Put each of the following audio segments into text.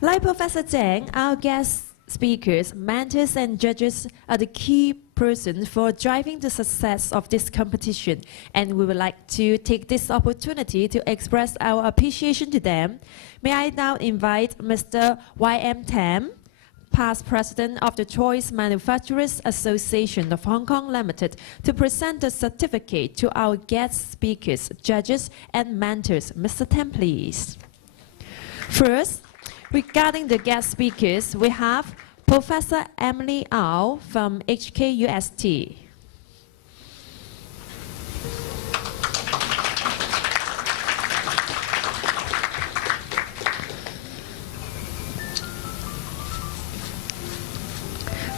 Like Professor Tsung, our guest speakers, mentors, and judges are the key persons for driving the success of this competition, and we would like to take this opportunity to express our appreciation to them. May I now invite Mr. Y.M. Tam, past president of the Toys Manufacturers Association of Hong Kong Limited, to present the certificate to our guest speakers, judges, and mentors. Mr. Tam, please. First, regarding the guest speakers, we have Professor Emily Au from HKUST.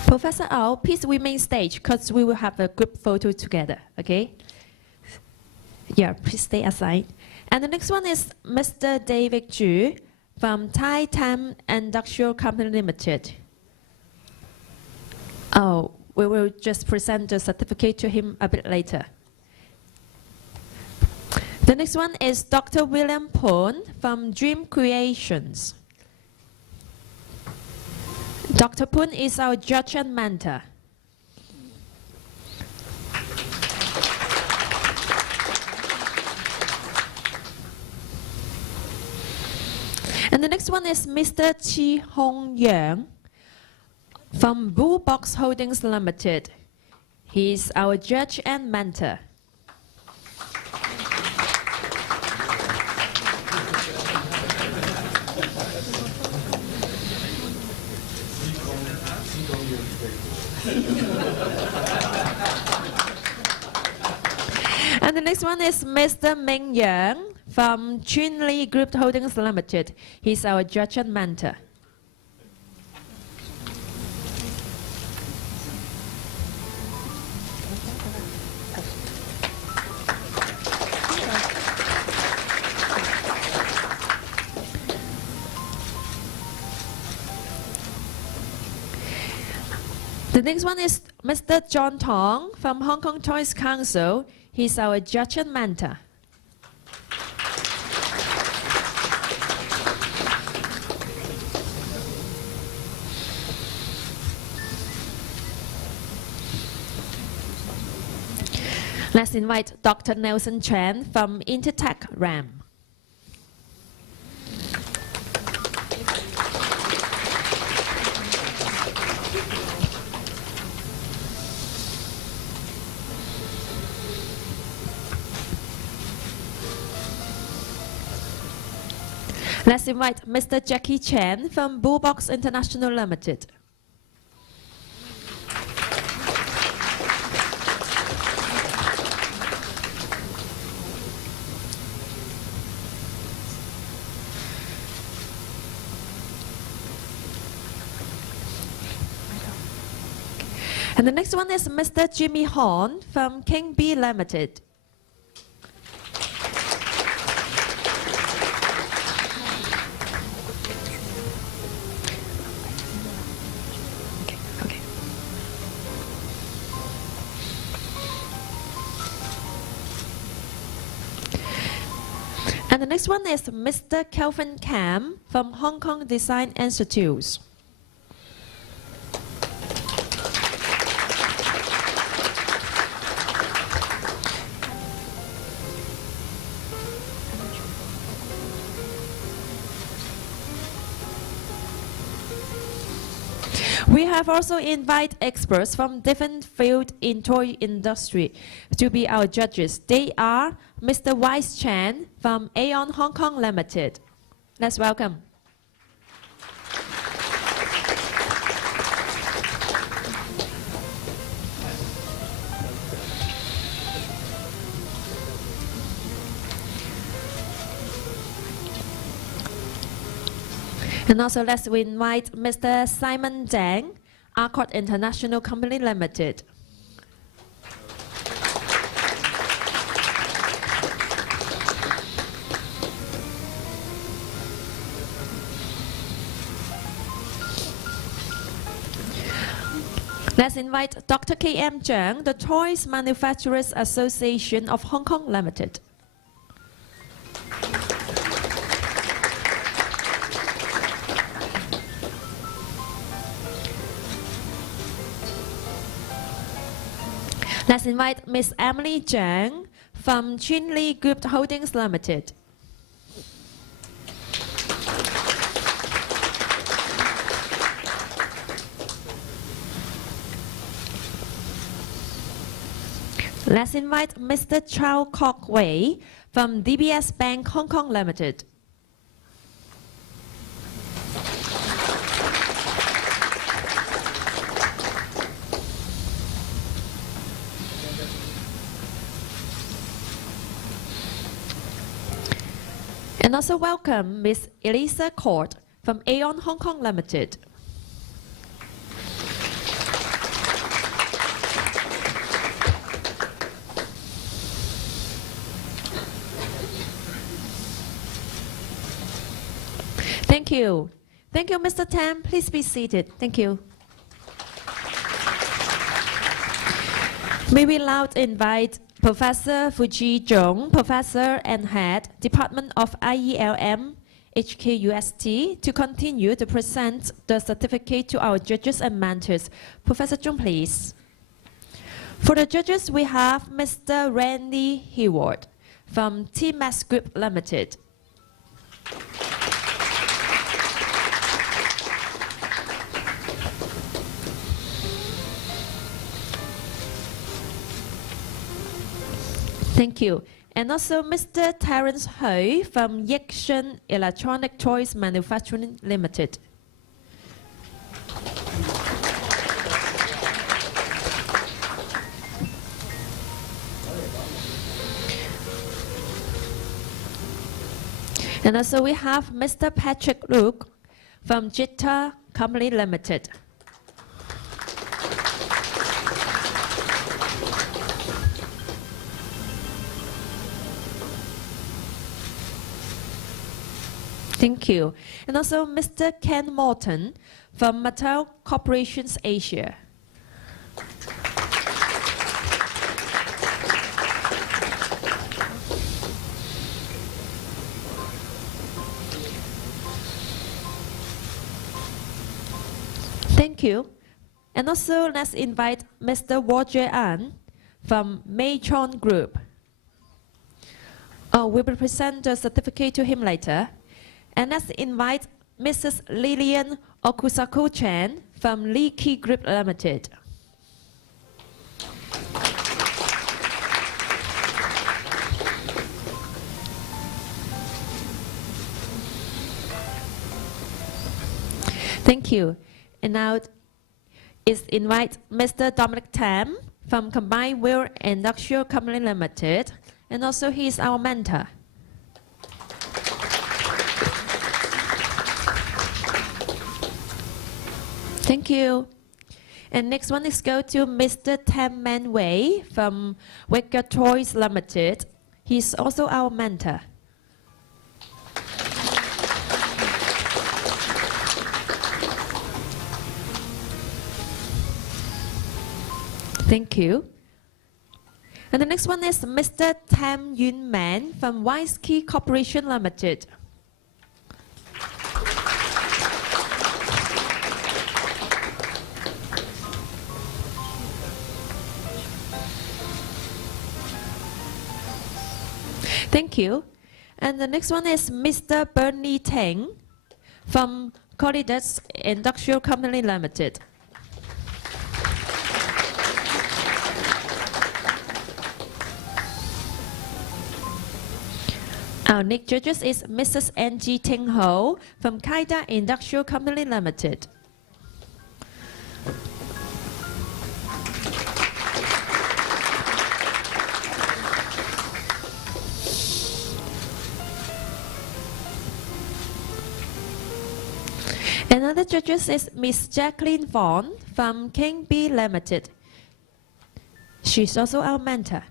Professor Au, please remain stage because we will have a group photo together, okay? Yeah, please stay aside. And the next one is Mr. David Chu from Tai Tam Industrial Company Limited. Oh, we will just present the certificate to him a bit later. The next one is Dr. William Pon from Dream Creations. Dr. Pon is our judge and mentor. And the next one is Mr. Chi Hong Yang from Blue Box Holdings Limited. He is our judge and mentor. And the next one is Mr. Ming Yang from Chin Lee Group Holdings Limited. He's our judge and mentor. The next one is Mr. John Tong from Hong Kong Toys Council. He's our judge and mentor. Let's invite Dr. Nelson Chen from Intertech RAM. Let's invite Mr. Jackie Chen from Bullbox International Limited. And the next one is Mr. Jimmy Horn from King B Limited. And the next one is Mr. Kelvin Kam from Hong Kong Design Institute. We have also invited experts from different fields in toy industry to be our judges. They are Mr. Wise Chan from Aeon Hong Kong Limited. Let's welcome. And also let's invite Mr. Simon Deng, Arcot International Company Limited. Let's invite Dr. K.M. Tsung, the Toys Manufacturers Association of Hong Kong Limited. Let's invite Miss Emily Tsung from Chin Lee Group Holdings Limited. Let's invite Mr. Chow Kok Wei from DBS Bank Hong Kong Limited. And also welcome Ms. Elisa Court from Aeon Hong Kong Limited. Thank you. Thank you, Mr. Tam. Please be seated. Thank you. May we now invite Professor Fugee, Professor and Head, Department of IELM, HKUST, to continue to present the certificate to our judges and mentors. Professor Tsung, please. For the judges, we have Mr. Randy Hayward from TMAS Group Limited. Thank you. And also Mr. Terence Ho from Yixian Electronic Toys Manufacturing Limited. And also we have Mr. Patrick Luke from Jita Company Limited. Thank you. And also Mr. Ken Morton from Mattel Corporations Asia. Thank you. And also let's invite Mr. Roger An from Meitron Group. We will present the certificate to him later. And let's invite Mrs. Lillian Okusako Chen from Lee Key Group Limited. Thank you. And now is invite Mr. Dominic Tam from Combined Wheel Industrial Company Limited. And also he is our mentor. Thank you. And next one is go to Mr. Tam Man Wei from Wicker Toys Limited. He's also our mentor. Thank you. And the next one is Mr. Tam Yun Man from Wise Key Corporation Limited. Thank you. And the next one is Mr. Bernie Teng from Corridus Industrial Company Limited. Our next judges is Mrs. Angie Ting Ho from Kaida Industrial Company Limited. Another judges is Miss Jacqueline Vaughn from King B Limited. She's also our mentor.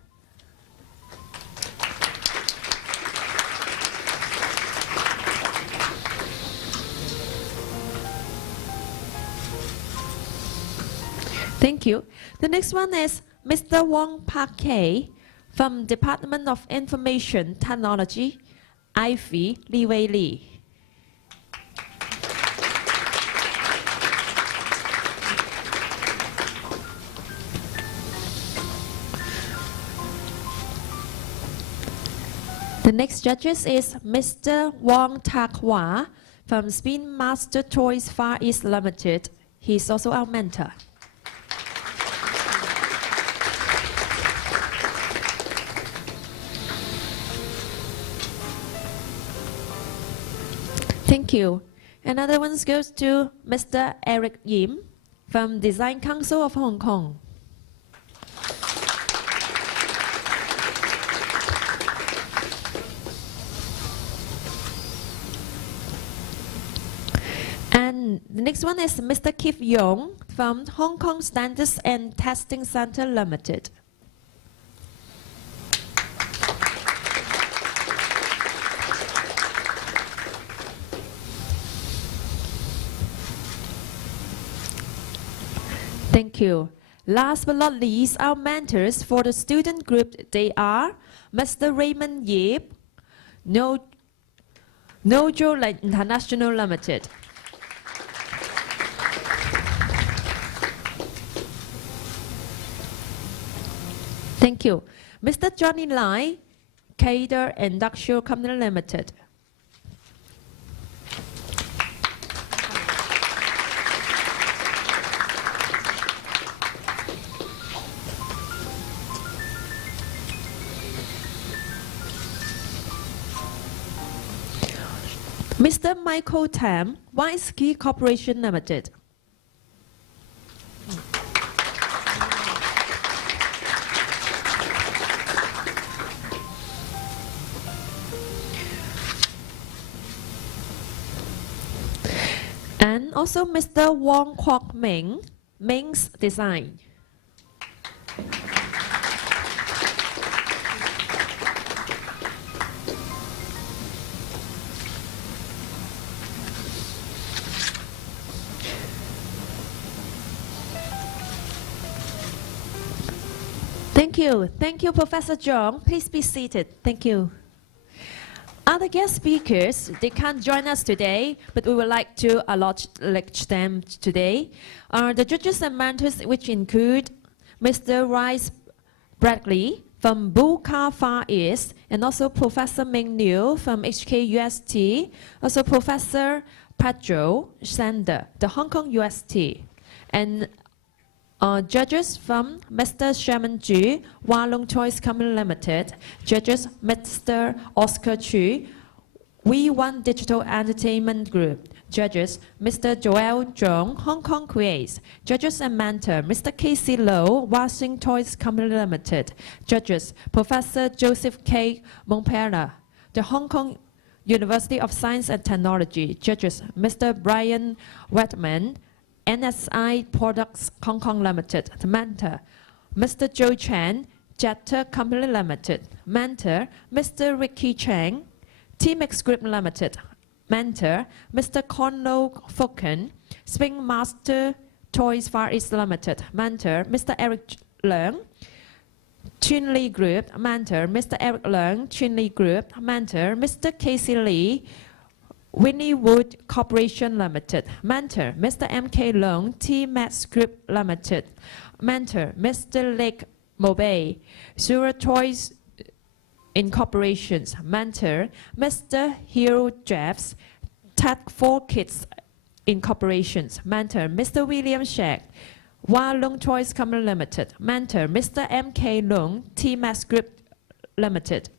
Thank you. The next one is Mr. Wong Park Kay from Department of Information Technology, Ivy Li Wei Li. The next judges is Mr. Wong Tak Hwa from Spin Master Toys Far East Limited. He is also our mentor. Thank you. Another one goes to Mr. Eric Yim from Design Council of Hong Kong. And the next one is Mr. Kip Yong from Hong Kong Standards and Testing Center Limited. Thank you. Last but not least, our mentors for the student group, they are Mr. Raymond Yip, Nojo International Limited. Thank you. Mr. Johnny Lai, Cater Industrial Company Limited. Mr. Michael Tam, Wise Key Corporation Limited. And also Mr. Wong Kwok Ming, Ming's Design. Thank you. Thank you, Professor Zhang. Please be seated. Thank you. Other guest speakers, they can't join us today, but we would like to acknowledge them today. The judges and mentors, which include Mr. Rice Bradley from Buka Far East, and also Professor Ming Liu from HKUST, also Professor Pedro Sander, the Hong Kong UST, and judges from Mr. Sherman Ju, Walong Choice Company Limited, judges Mr. Oscar Chu, We1 Digital Entertainment Group, judges Mr. Joel Zhong, Hong Kong Creates, judges and mentor Mr. Casey Low, Washington Toys Company Limited, judges Professor Joseph K. Montpella, the Hong Kong University of Science and Technology, judges Mr. Brian Wedman, NSI Products Hong Kong Limited, the mentor, Mr. Joe Chan, Jetta Company Limited, mentor, Mr. Ricky Chang, T-Mix Group Limited, mentor, Mr. Conlo Foken, Spring Master Toys Far East Limited, mentor, Mr. Eric Leung, Chinley Group, mentor, Mr. Eric Leung, Chinley Group, mentor, Mr. Casey Lee, Winnie Wood Corporation Limited, mentor, Mr. M.K. Long, T-Max Group Limited, mentor, Mr. Lake Mobay, Sura Toys Incorporations, mentor, Mr. Hero Jeffs, Tech 4 Kids Incorporations, mentor, Mr. William Shek, Walong Toys Company Limited, mentor, Mr. M.K. Long, T-Max Group Limited.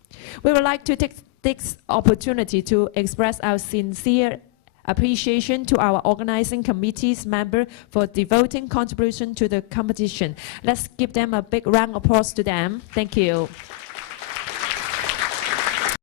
We would like to take this opportunity to express our sincere appreciation to our organizing committee's member for devoting contribution to the competition. Let's give them a big round of applause to them. Thank you.